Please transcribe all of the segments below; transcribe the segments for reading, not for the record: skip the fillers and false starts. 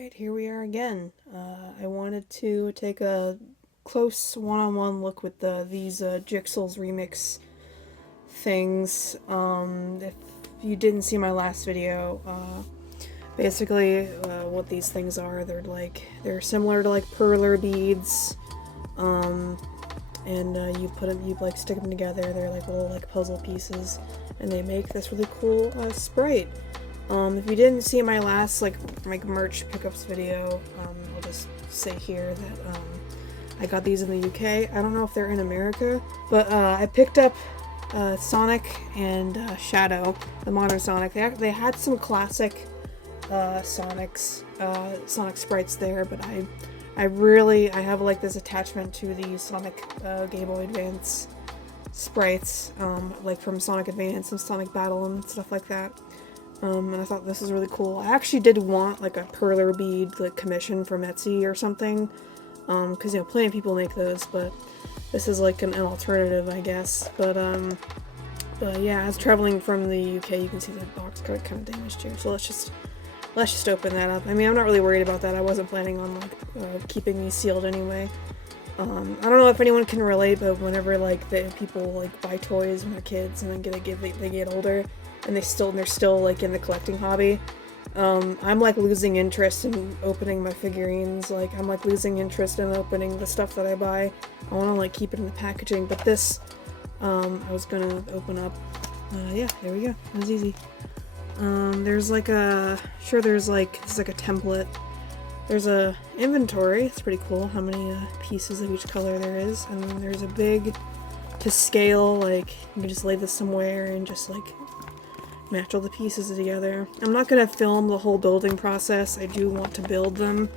Alright, here we are again. I wanted to take a close one-on-one look with these JIXELZ REMIX things. If you didn't see my last video, basically what these things are, they're similar to like perler beads, and you stick them together. They're like little puzzle pieces, and they make this really cool sprite. If you didn't see my last merch pickups video, I'll just say here that I got these in the UK. I don't know if they're in America, but I picked up Sonic and Shadow, the modern Sonic. They had some classic Sonic sprites there, but I have like this attachment to the Sonic Game Boy Advance sprites, like from Sonic Advance and Sonic Battle and stuff like that. And I thought this was really cool. I actually did want like a perler bead commission from Etsy or something, because plenty of people make those, but this is like an alternative, I guess. But yeah, as traveling from the UK, you can see the box got kind of damaged here. So let's just open that up. I mean, I'm not really worried about that. I wasn't planning on keeping these sealed anyway. I don't know if anyone can relate, but whenever people buy toys when they're kids and then they get older, and they're still in the collecting hobby. I'm losing interest in opening my figurines. I'm losing interest in opening the stuff that I buy. I want to keep it in the packaging, but this I was gonna open up. Yeah, there we go. It was easy. There's this is like a template. There's a inventory. It's pretty cool how many pieces of each color there is, and then there's a big to scale. You can just lay this somewhere and just match all the pieces together. I'm not gonna film the whole building process. I do want to build them.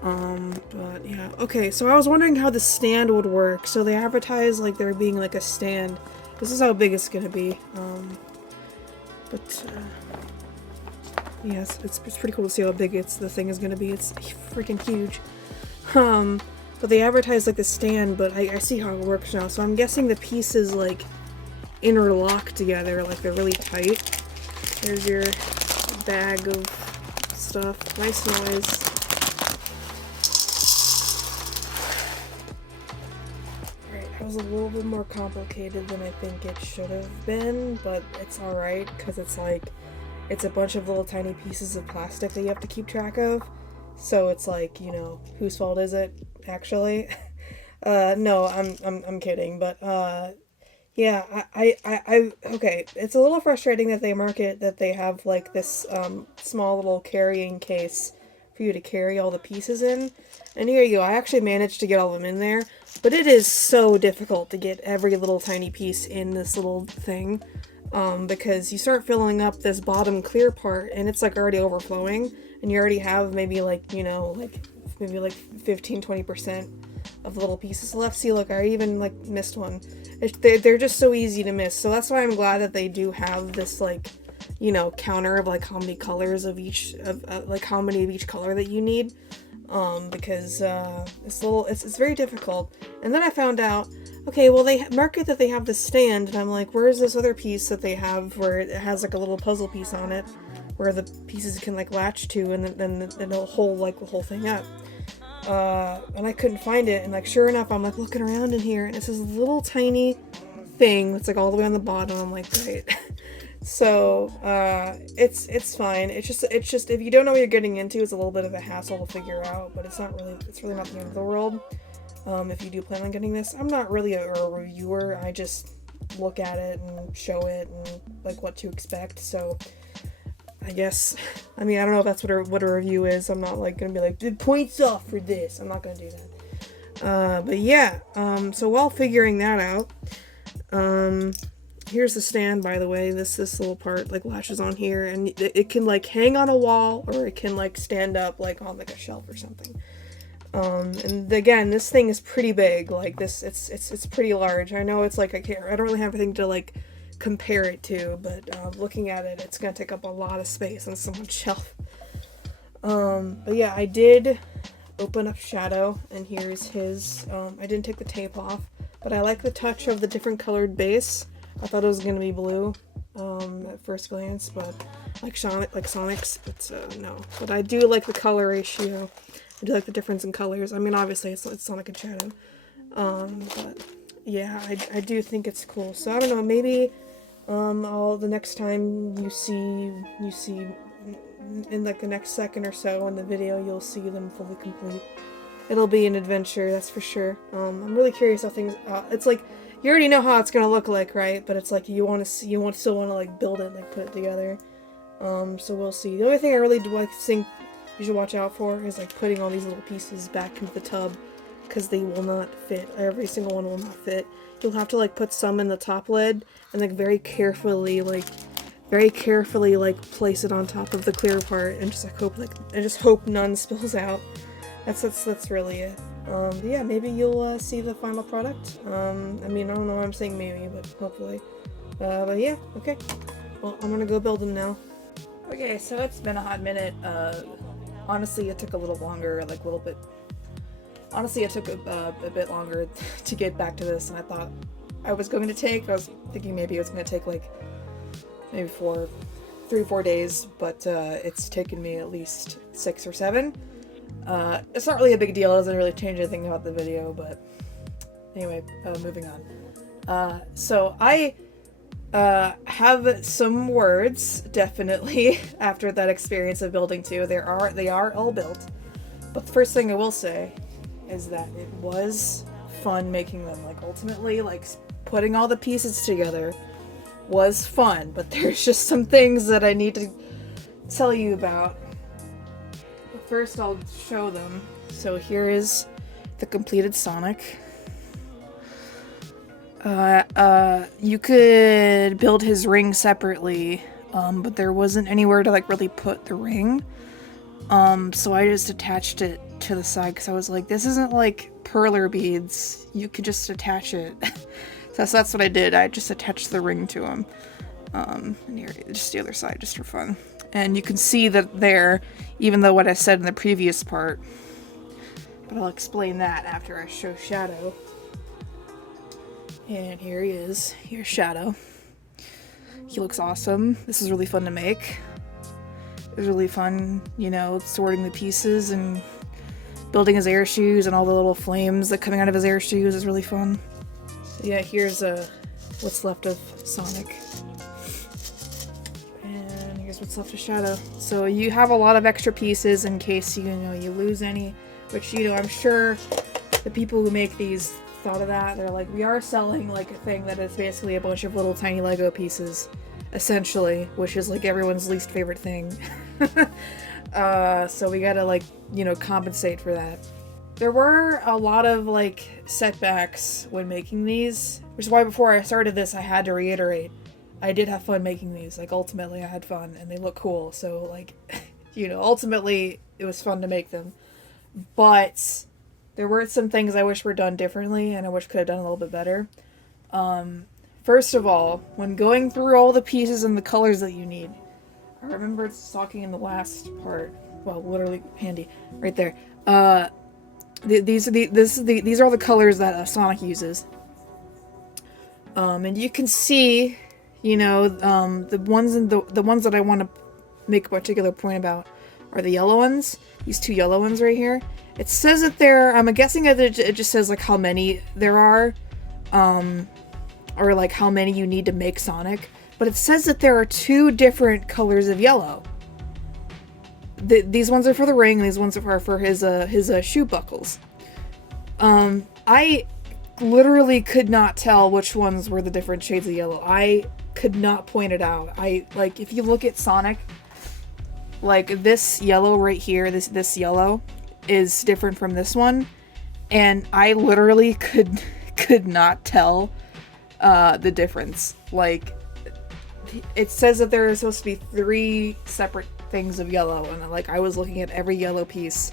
But yeah. Okay, so I was wondering how the stand would work. So they advertise there being a stand. This is how big it's gonna be. Yes, it's pretty cool to see how big the thing is gonna be. It's freaking huge. But they advertise the stand, but I see how it works now. So I'm guessing the pieces interlock together, they're really tight. There's your bag of stuff. Nice noise. Alright, that was a little bit more complicated than I think it should have been, but it's alright, because it's a bunch of little tiny pieces of plastic that you have to keep track of. So it's whose fault is it, actually? No, I'm kidding, but yeah, okay, it's a little frustrating that they market that they have this small little carrying case for you to carry all the pieces in. And here you go, I actually managed to get all of them in there, but it is so difficult to get every little tiny piece in this little thing, because you start filling up this bottom clear part and it's already overflowing, and you already have maybe 15-20% of the little pieces left. See, look, I even missed one. They're just so easy to miss. So that's why I'm glad that they do have this counter of how many colors of each how many of each color that you need, because it's very difficult. And then I found out, okay, well, they market that they have this stand, and I'm like, where's this other piece that they have where it has a little puzzle piece on it where the pieces can latch to, and then it'll hold the whole thing up. And I couldn't find it, and sure enough, I'm looking around in here, and it's this little tiny thing that's all the way on the bottom. I'm great. So it's fine. It's just if you don't know what you're getting into, it's a little bit of a hassle to figure out, but it's really not the end of the world. If you do plan on getting this, I'm not really a reviewer. I just look at it and show it and what to expect. So I guess, I mean, I don't know if that's what a review is. I'm not gonna be points off for this. I'm not gonna do that. But yeah, so while figuring that out, here's the stand, by the way. This little part latches on here, and it can hang on a wall, or it can stand up on a shelf or something. And again, this thing is pretty big. It's pretty large. I know it's I don't really have anything to compare it to, but looking at it, it's gonna take up a lot of space on someone's shelf. But yeah, I did open up Shadow, and here's his. I didn't take the tape off, but I like the touch of the different colored base. I thought it was gonna be blue at first glance, but like Sonic's, but no. But I do like the color ratio. I do like the difference in colors. I mean, obviously it's Sonic and Shadow. But yeah, I do think it's cool. So I don't know, maybe the next time you see in like the next second or so in the video, you'll see them fully complete. It'll be an adventure, that's for sure. I'm really curious how things. It's like you already know how it's gonna look like, right? But it's like you still want to like build it, like put it together. So we'll see. The only thing I really think you should watch out for is like putting all these little pieces back into the tub, because they will not fit. Every single one will not fit. You'll have to like put some in the top lid and like very carefully place it on top of the clear part and just hope none spills out. That's really it. Yeah, maybe you'll see the final product. I mean, I don't know why I'm saying maybe, but hopefully. But yeah, okay. Well, I'm gonna go build them now. Okay, so it's been a hot minute. Honestly, it took a little longer, Honestly, it took a bit longer to get back to this than I thought I was going to take. I was thinking maybe it was going to take like maybe 3 or 4 days, but it's taken me at least 6 or 7. It's not really a big deal. It doesn't really change anything about the video, but anyway, moving on. So I have some words, definitely, after that experience of building 2. They are all built, but the first thing I will say is that it was fun making them. Like, ultimately, like, putting all the pieces together was fun, but there's just some things that I need to tell you about. But first, I'll show them. So here is the completed Sonic. You could build his ring separately, but there wasn't anywhere to like really put the ring. So I just attached it to the side because I was like, this isn't like perler beads. You could just attach it. So that's what I did. I just attached the ring to him. And here, just the other side, just for fun. And you can see that there, even though what I said in the previous part. But I'll explain that after I show Shadow. And here he is. Here's Shadow. He looks awesome. This is really fun to make. It was really fun, you know, sorting the pieces and building his air shoes and all the little flames that coming out of his air shoes is really fun. So yeah, here's what's left of Sonic. And here's what's left of Shadow. So you have a lot of extra pieces in case you lose any, which, you know, I'm sure the people who make these thought of that. They're like, we are selling like a thing that is basically a bunch of little tiny Lego pieces, essentially, which is like everyone's least favorite thing. So we gotta, like, you know, compensate for that. There were a lot of like setbacks when making these, which is why before I started this I had to reiterate I did have fun making these. Like, ultimately I had fun and they look cool, so like you know, ultimately it was fun to make them. But there were some things I wish were done differently and I wish could have done a little bit better. First of all, when going through all the pieces and the colors that you need, I remember talking in the last part, well, literally handy right there. These are all the colors that Sonic uses. And you can see, you know, the ones that I want to make a particular point about are the yellow ones. These 2 yellow ones right here. It says that I'm guessing that it just says like how many there are, or like how many you need to make Sonic. But it says that there are 2 different colors of yellow. These ones are for the ring, and these ones are for his shoe buckles. I literally could not tell which ones were the different shades of yellow. I could not point it out. Like, if you look at Sonic, like this yellow right here, this yellow is different from this one, and I literally could not tell the difference. Like, it says that there are supposed to be 3 separate things of yellow, and like I was looking at every yellow piece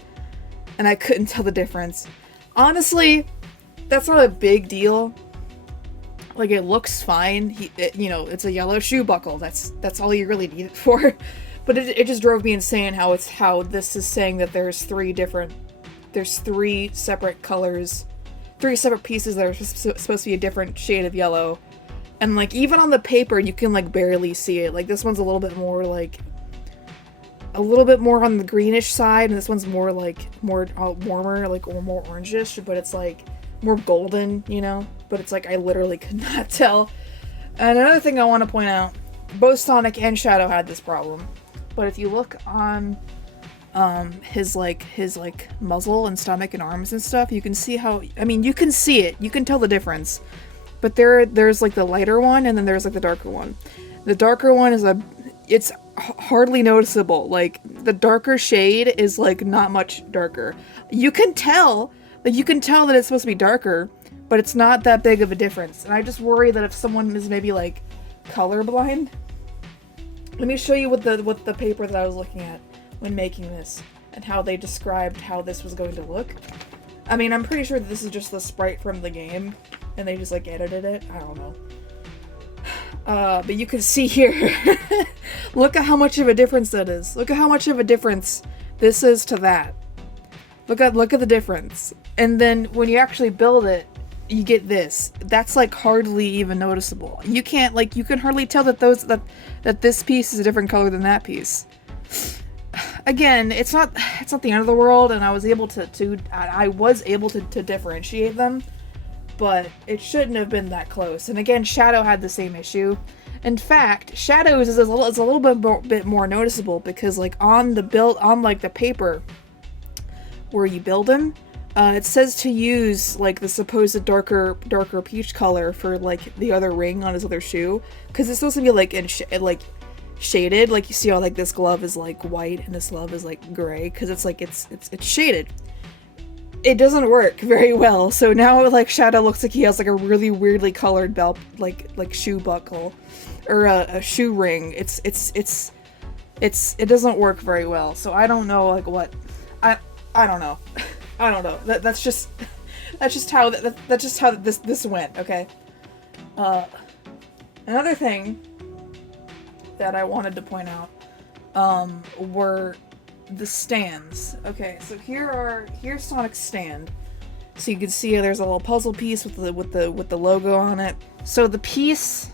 and I couldn't tell the difference. Honestly, that's not a big deal. Like, it looks fine. You know, it's a yellow shoe buckle. That's all you really need it for. But it just drove me insane how this is saying that there's 3 separate colors, 3 separate pieces that are supposed to be a different shade of yellow. And like, even on the paper you can like barely see it. Like, this one's a little bit more like a little bit more on the greenish side, and this one's more like more warmer, like, or more orangish, but it's like more golden, you know? But it's like I literally could not tell. And another thing I want to point out, both Sonic and Shadow had this problem. But if you look on his muzzle and stomach and arms and stuff, you can see how, I mean, you can see it, you can tell the difference. But there's like the lighter one, and then there's like the darker one. The darker one is it's hardly noticeable. Like, the darker shade is like not much darker. You can tell that it's supposed to be darker, but it's not that big of a difference. And I just worry that if someone is maybe like colorblind. Let me show you what the paper that I was looking at when making this, and how they described how this was going to look. I mean, I'm pretty sure that this is just the sprite from the game, and they just like edited it. I don't know. But you can see here, look at how much of a difference that is. Look at how much of a difference this is to that. Look at the difference. And then when you actually build it, you get this. That's like hardly even noticeable. You can't, like, you can hardly tell that that this piece is a different color than that piece. Again, it's not the end of the world, and I was able to differentiate them, but it shouldn't have been that close. And again, Shadow had the same issue. In fact, Shadow's is a little bit more noticeable, because like on the paper where you build him, it says to use like the supposed darker peach color for like the other ring on his other shoe, because it's supposed to be like shaded. Like, you see how like this glove is like white and this glove is like gray, because it's like it's shaded. It doesn't work very well. So now like Shadow looks like he has like a really weirdly colored belt, like shoe buckle or a shoe ring. It doesn't work very well. So I don't know like what I don't know. I don't know. That's just how this went. Okay. Another thing that I wanted to point out were the stands. Okay, so here's Sonic's stand. So you can see there's a little puzzle piece with the logo on it. So the piece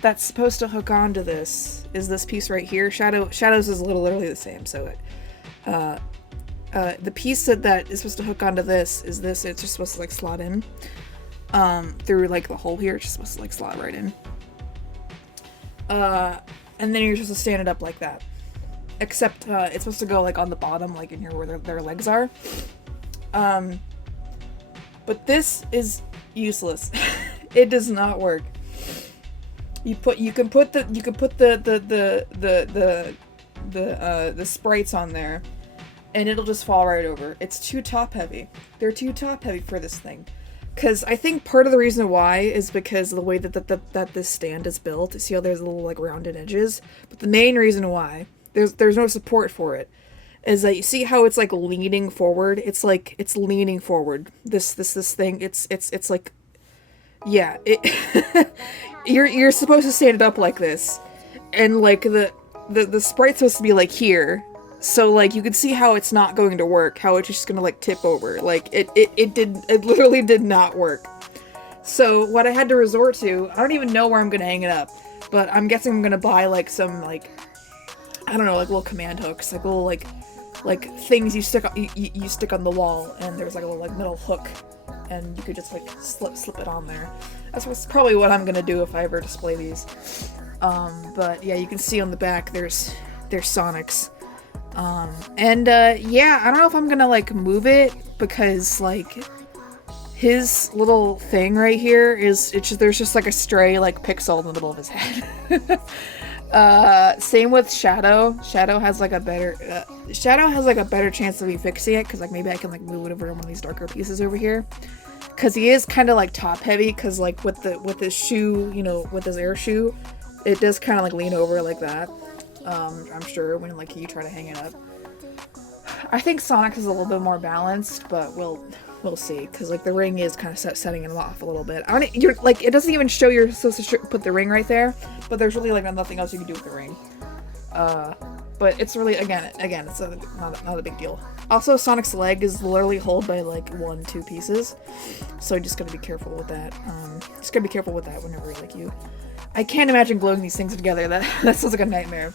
that's supposed to hook onto this is this piece right here. Shadow's is literally the same. So the piece that is supposed to hook onto this is this. It's just supposed to like slot in through like the hole here. It's just supposed to like slot right in. And then you're supposed to stand it up like that. Except it's supposed to go like on the bottom, like in here where their legs are. But this is useless. It does not work. You can put the sprites on there, and it'll just fall right over. It's too top heavy. They're too top heavy for this thing. Because I think part of the reason why is because of the way that this stand is built. See how there's little like rounded edges? But the main reason why there's no support for it is that you see how it's like leaning forward. It's like it's leaning forward. This thing. It's like, yeah. You're supposed to stand it up like this, and like the sprite's supposed to be like here. So like you can see how it's not going to work, how it's just gonna like tip over. Like it literally did not work. So what I had to resort to, I don't even know where I'm gonna hang it up, but I'm guessing I'm gonna buy like some like, I don't know, like little command hooks, like little like things you stick on the wall, and there's like a little like metal hook, and you could just like slip it on there. That's probably what I'm gonna do if I ever display these. But yeah, you can see on the back there's Sonic's. Yeah, I don't know if I'm gonna like move it, because like his little thing right here there's just like a stray like pixel in the middle of his head. Same with Shadow. Shadow has like a better chance of me fixing it, because like maybe I can like move it over to one of these darker pieces over here, because he is kind of like top heavy, because like with his shoe, you know, with his air shoe, it does kind of like lean over like that. I'm sure when like you try to hang it up. I think Sonic is a little bit more balanced, but we'll see, because like the ring is kind of setting him off a little bit. You're like, it doesn't even show you're supposed to put the ring right there, but there's really like nothing else you can do with the ring. But it's really again it's not a big deal. Also, Sonic's leg is literally held by like 1-2 pieces, so you just gotta be careful with that. Just gotta be careful with that whenever like you. I can't imagine gluing these things together. That sounds like a nightmare.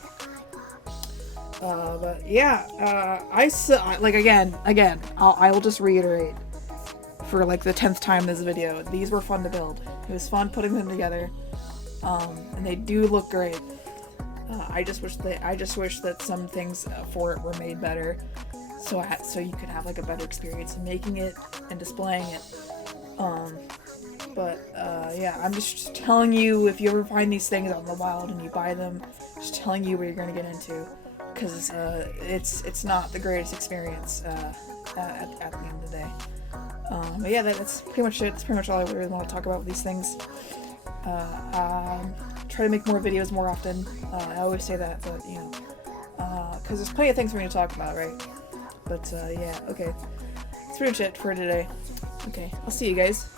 But yeah, like again, I will just reiterate for like the 10th time in this video. These were fun to build. It was fun putting them together, and they do look great. I just wish that some things for it were made better, so you could have like a better experience making it and displaying it. Yeah, I'm just telling you, if you ever find these things out in the wild and you buy them, just telling you what you're gonna get into, because it's not the greatest experience at the end of the day. But yeah, that's pretty much it. That's pretty much all I really want to talk about with these things. Try to make more videos more often. I always say that, but you know, because there's plenty of things for me to talk about, right? But yeah, okay. That's pretty much it for today. Okay, I'll see you guys.